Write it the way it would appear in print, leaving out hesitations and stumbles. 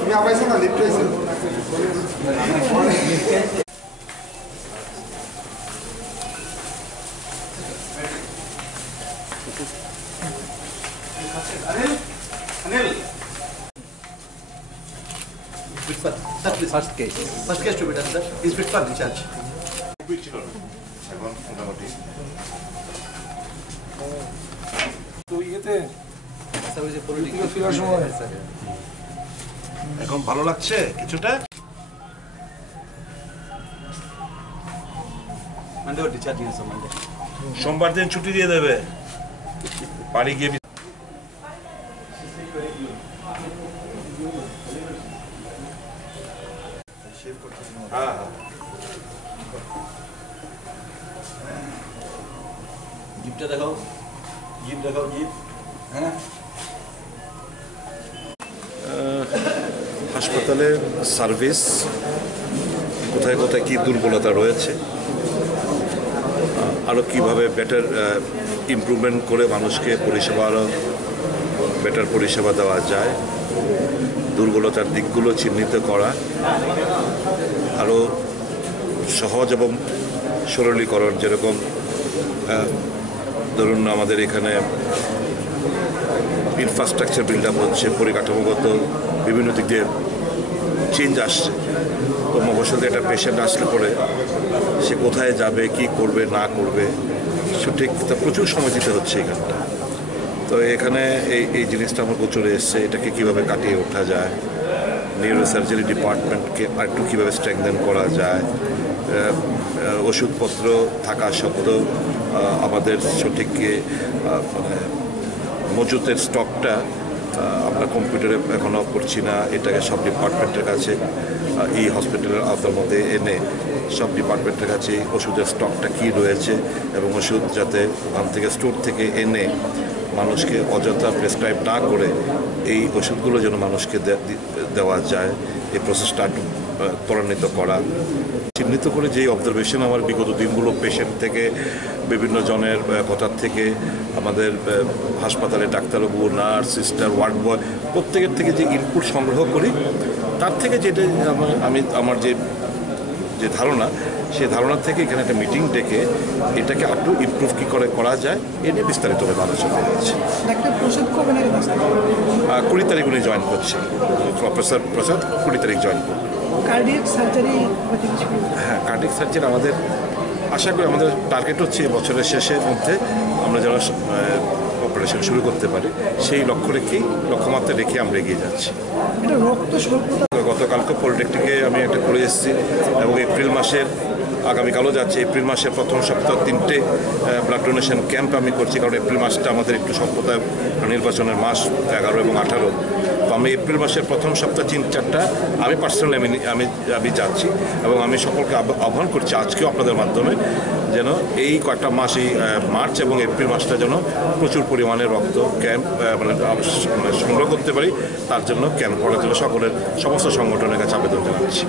তুমি আবাইছো না লিফট হইছে Anil first case to be done, sir. Is bit for recharge. তো ইয়েতে স্যার ওই যে পলিটিক্যাল ফিরার সময় এখন ভালো লাগছে কিছুটা মানডে ওর রিচার্জ নিয়ে মানডে সোমবার দিন ছুটি দিয়ে দেবে বাড়ি গিয়ে হ্যাঁ জিপটা দেখাও জিপ দেখাও জিপ হ্যাঁ হাসপাতালের সার্ভিস কোথায় কোথায় কী দুর্বলতা রয়েছে আরও কীভাবে বেটার ইমপ্রুভমেন্ট করে মানুষকে পরিষেবা আরও বেটার পরিষেবা দেওয়া যায় দুর্বলতার দিকগুলো চিহ্নিত করা আরও সহজ এবং সরলীকরণ যেরকম ধরুন আমাদের এখানে ইনফ্রাস্ট্রাকচার বিল্ড আপ হচ্ছে পরিকাঠামোগত বিভিন্ন দিক দিয়ে চেঞ্জ আসছে তো মফস্বলে একটা পেশেন্ট আসলে পরে সে কোথায় যাবে কি করবে না করবে সঠিক তা প্রচুর সময় দিতে হচ্ছে এখানটা তো এখানে এই জিনিসটা আমার গোচরে এসছে এটাকে কীভাবে কাটিয়ে ওঠা যায় নিউরোসার্জারি ডিপার্টমেন্টকে আরেকটু কীভাবে স্ট্রেংথেন করা যায় ওষুধপত্র থাকা সত্ত্বেও আমাদের সঠিক মানে মজুতের স্টকটা আমরা কম্পিউটারে এখনও করছি না এটাকে সব ডিপার্টমেন্টের কাছে এই হসপিটালের আওতার মধ্যে এনে সব ডিপার্টমেন্টের কাছে ওষুধের স্টকটা কী রয়েছে এবং ওষুধ যাতে ওখান থেকে স্টোর থেকে এনে মানুষকে অযথা প্রেসক্রাইব না করে এই ওষুধগুলো যেন মানুষকে দেওয়া যায় এই প্রসেসটা একটু ত্বরান্বিত করা চিহ্নিত করে যেই অবজারভেশন আমার বিগত দিনগুলো পেশেন্ট থেকে বিভিন্ন জনের কথার থেকে আমাদের হাসপাতালে ডাক্তারবাবু নার্স সিস্টার ওয়ার্ড বয় প্রত্যেকের থেকে যে ইনপুট সংগ্রহ করি তার থেকে যেটা আমার যে ধারণা সেই ধারণা থেকে এখানে একটা মিটিং ডেকে এটাকে আরটু ইমপ্রুভ কী করে করা যায় এ নিয়ে বিস্তারিতভাবে আলোচনা হচ্ছে 20 তারিখ উনি জয়েন করছে প্রফেসর প্রসাদ 20 তারিখ জয়েন করবে হ্যাঁ কার্ডিয়াক সার্জারি আমাদের আশা করি আমাদের টার্গেট হচ্ছে বছরের শেষের মধ্যে আমরা যেন অপারেশন শুরু করতে পারি সেই লক্ষ্যমাত্রা রেখে আমরা এগিয়ে যাচ্ছি গতকালকে পলিটেকনিকে আমি একটা করে এসেছি এবং এপ্রিল মাসের আগামীকালও যাচ্ছে এপ্রিল মাসের প্রথম সপ্তাহ 3টে ব্লাড ডোনেশন ক্যাম্প আমি করছি কারণ এপ্রিল মাসটা আমাদের একটু সম্প্রদায় নির্বাচনের মাস 11 এবং 18 তো আমি এপ্রিল মাসের প্রথম সপ্তাহ 3-4টা আমি পার্সোনালি আমি যাচ্ছি এবং আমি সকলকে আহ্বান করছি আজকেও আপনাদের মাধ্যমে যেন এই কয়েকটা মাস এই মার্চ এবং এপ্রিল মাসটা যেন প্রচুর পরিমাণে রক্ত ক্যাম্প মানে সংগ্রহ করতে পারি তার জন্য ক্যাম্প করার জন্য সকলের সমস্ত সংগঠনের কাছে আবেদন জানাচ্ছি